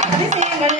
அதிசயங்கள்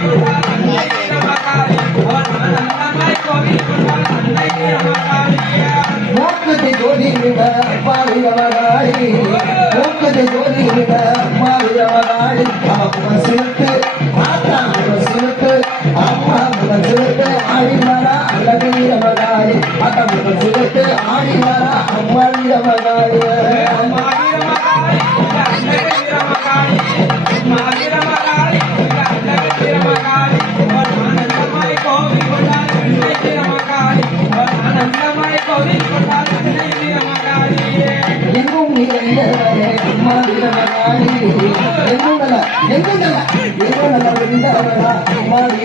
Go,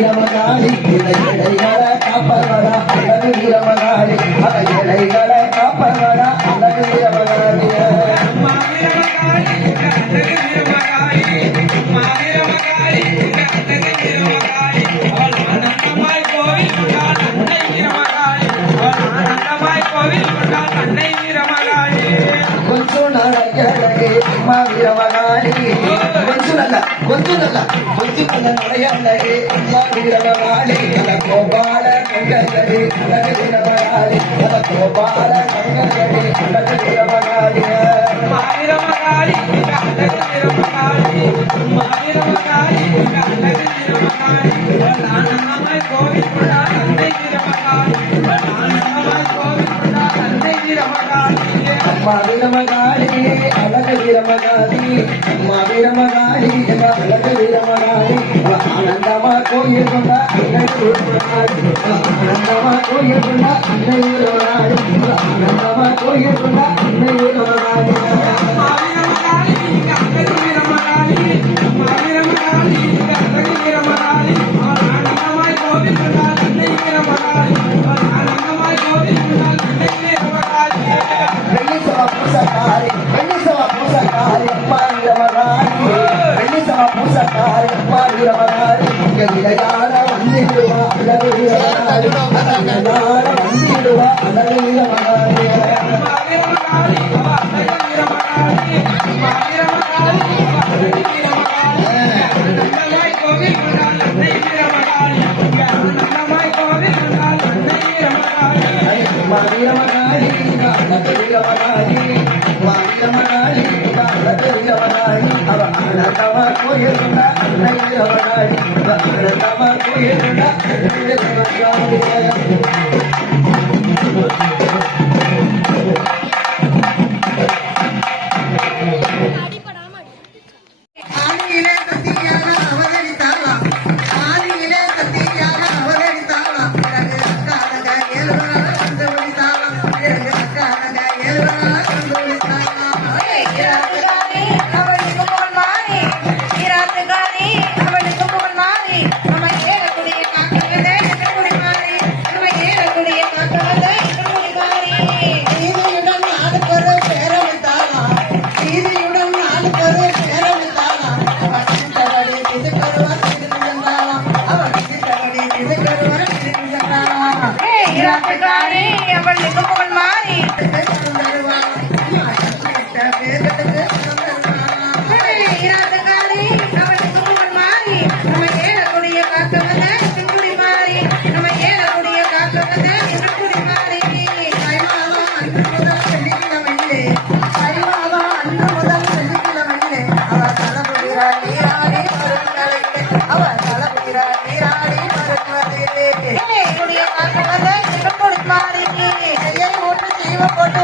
வீரமகாளி இலைகளை காப்பவரா அழகு வீரமகாளி அத இலைகளை காப்பவரா அழகு வீரமகாளி கொஞ்சம் நடையழகே அம்மா வீரமகாளி கொஞ்சம் நல்ல நடையழகே அம்மா வீரமகாளி அத கோபால கங்கரே அழகு வீரமகாளி அத கோபால கங்கரே அழகு வீரமகாளி மாவீரமகாளி அழகு வீரமகாளி மாவீரமகாளி அழகு வீரமகாளி ஆனந்தமாய் கோவில் கொண்டா தந்தை வீரமகாளி ஆனந்தமாய் கோவில் கொண்டா தந்தை வீரமகாளி அம்மா வீரமகாளி அழகு வீரமகாளி அம்மா வீரமகாளி அழகு வீரமகாளி ஆனந்தமா கோயில் கொண்டா அன்னை வீரமகாளி ஆனந்தமா கோயில் கொண்டா அன்னை வீரமகாளி ஆனந்தமா கோயில் கொண்டா அன்னை வீரமகாளி மாவீரமகாளி அழகு வீரமகாளி மாவீரமகாளி அழகு வீரமகாளி ஆனந்தமாய் கோவில் கொண்டா தந்தை வீரமகாளி ஆனந்தமாய் கோவில் கொண்டா தந்தை வீரமகாளி வெள்ளிசவ பூசக்காரி அம்மா வீரமகாளி வெள்ளிசவ பூசக்காரி அம்மா வீரமகாளி இலையாட வந்திடுவா அழகு வீரமகாளி இலையாட வந்திடுவா அழகு வீரமகாளி மாவீரமகாளி அழகு வீரமகாளி மாவீரமகாளி அழகு வீரமகாளி ஆனந்தமாய் கோவில் கொண்டா தந்தை வீரமகாளி ஆனந்தமாய் கோவில் கொண்டா தந்தை வீரமகாளி அம்மா வீரமகாளி அழகு வீரமகாளி அம்மா வீரமகாளி அழகு வீரமகாளி அவ ஆனந்தமா கோயில் கொண்டா அன்னை வீரமகாளி ஆனந்தமா கோயில் கொண்டா அன்னை வீரமகாளி ஆதியிலே சத்தியாக அவதரித்தாளாம் ஆதியிலே சத்தியாக அவதரித்தாளாம் பிறகு அக்காரக 7 நாள் வந்து ஒழித்தாளாம் பிறகு அக்காரக 7 நாள் வந்து ஒழித்தாளாம் அவளுக்கு போல் மாறி ஈராத்துக்காரி அவளுக்கு போல் மாறி நம்ம ஏறக்கூடிய காக்கவே குடி மாறி நம்ம ஏறக்கூடிய காக்கவே குடி மாறி நீதியுடன் நாடு பெரு பேரவித்தாளாம் நீதியுடன் நாடு பெரு பேரவித்தாளாம் அவள் சித்தவடி இது கருவா திருந்தாளாம் அவள் சித்தவடி இது கருவா திருந்தாளாம் ஈராத்துக்காரி அவளுக்கு போல் மாறி ஈராத்துக்காரி அவளுக்கு போல் மாறி நம்ம ஏறக்கூடிய காக்கவே குடி மாறி நம்ம ஏறக்கூடிய காக்கவே குடி மாறி தைமாதம் அன்று முதல் வெள்ளிக்கிழமையிலே தைமாதம் அன்று முதல் வெள்ளிக்கிழமையிலே அவர் தளபுகிறார் நீராடி மருந்துகளிலே அவர் தளபுகிறார் நீராடி மருந்துகளிலே காக்கவே குடி மாறி கையை ஓட்டு செய்வ போட்டு